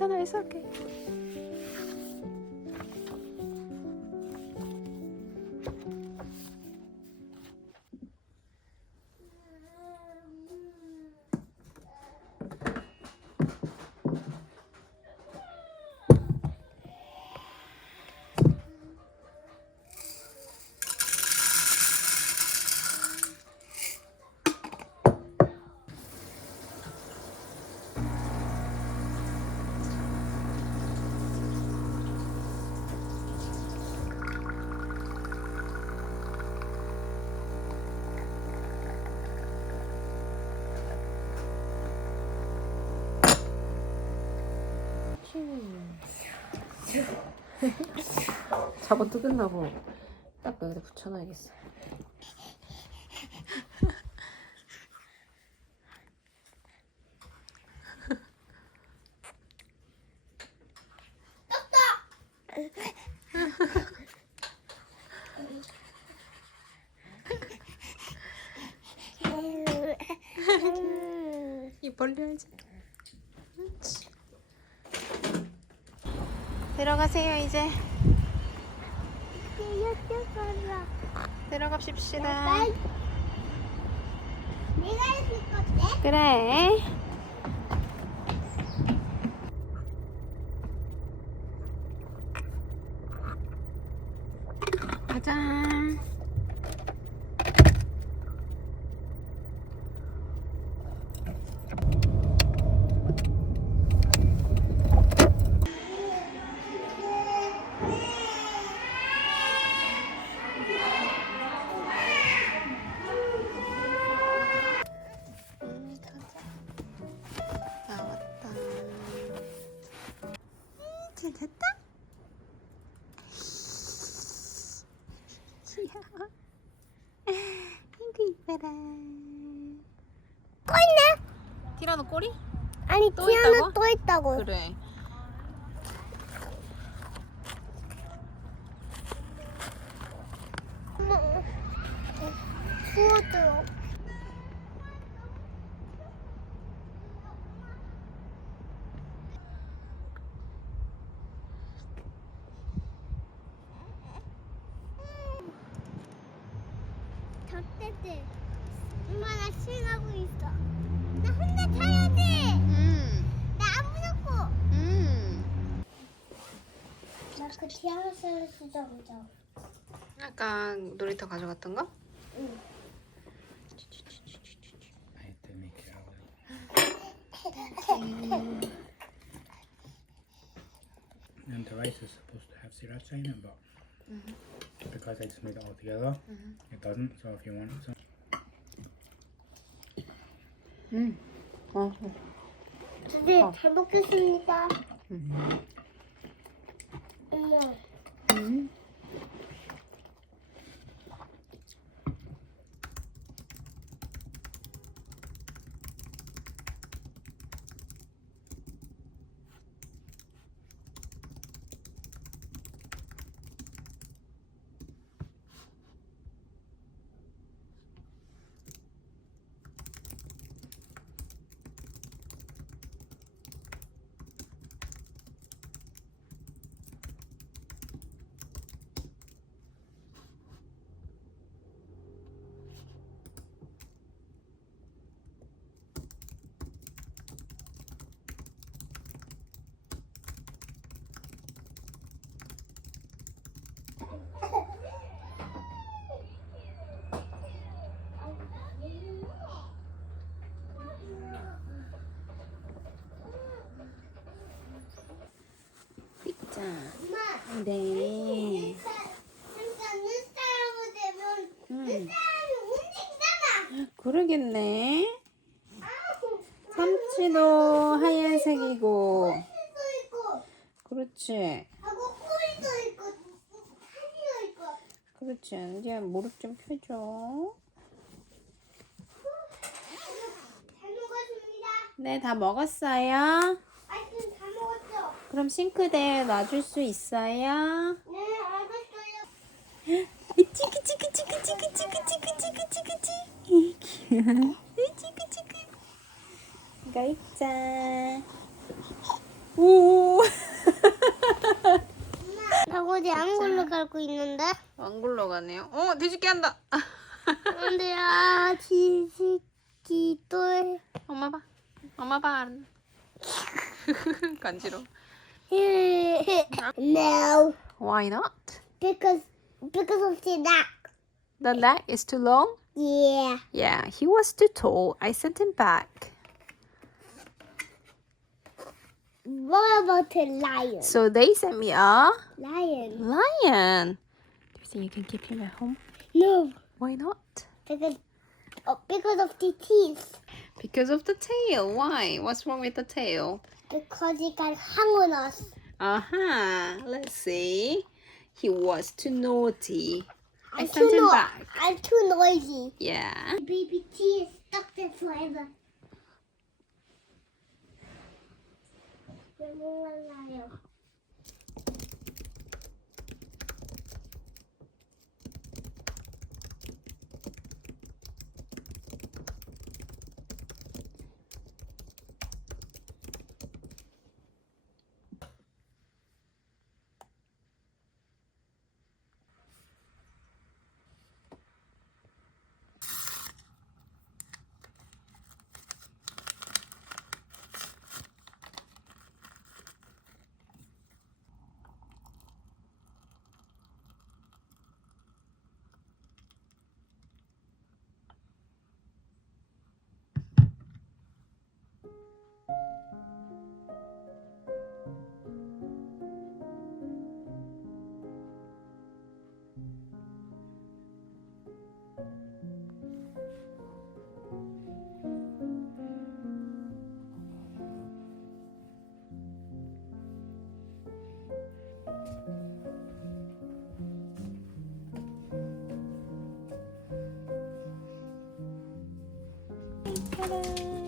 괜찮아, it's okay. 저거 뜯으려고 딱 여기다 붙여놔야겠어. 입 벌려야지. 들어가세요 이제. 들어갑시다. 내가 해줄 건데? 그래. 가자. 나왔다. 잘 됐다. 귀여워. 아이고 이뻐라. 또 있네? 티라노 꼬리? 아니, 또 티아노 있다고? 또 있다고. 그래. 추워져요. 닭대들 얼마나 신나고 있어. 나 혼자 타야지. 나 안 무섭고. 나 그 티아노스를 수정하자. 아까 놀이터 가져갔던 거? 응. I hate to make it out. And the rice is supposed to have sriracha in it, but because I just made it all together, it doesn't. So if you want some, 네, 잘 먹겠습니다. 어머. 자, 엄마. 네. 진짜 눈사람이 되면 눈사람이 움직이잖아. 그러겠네. 아우. 삼치도 하얀색이고. 도 있고, 그렇지. 하고 꼬리도 있고, 사지도 있고. 그렇지. 이제 무릎 좀 펴줘. 잘 먹었습니다. 네, 다 먹었어요. 아이스크림 다 먹었죠? 그럼 싱크대에 놔줄 수 있어요? 네, 알겠어요. 찌그찌그찌그찌그찌그찌그찌그찌그찌. 귀여워. 찌그찌그. 이거 있자. 오. 나고지 안굴로 갈고 있는데. 안 굴러가네요. 뒤집게 한다. 안돼야 지지기도 해. 엄마 봐. 엄마 봐. 간지러. No, Why not? because of the neck. The neck is too long? Yeah. Yeah, he was too tall. I sent him back. What about the lion? So they sent me a Lion. lion. Do you think you can keep him at home? No, Why not? because of the teeth. Because of the tail. Why? What's wrong with the tail? Because he got hung on us. Let's see. He was too naughty. I I'm sent too him no- back. I'm too noisy. Yeah. Baby T is stuck there forever. Ta-da.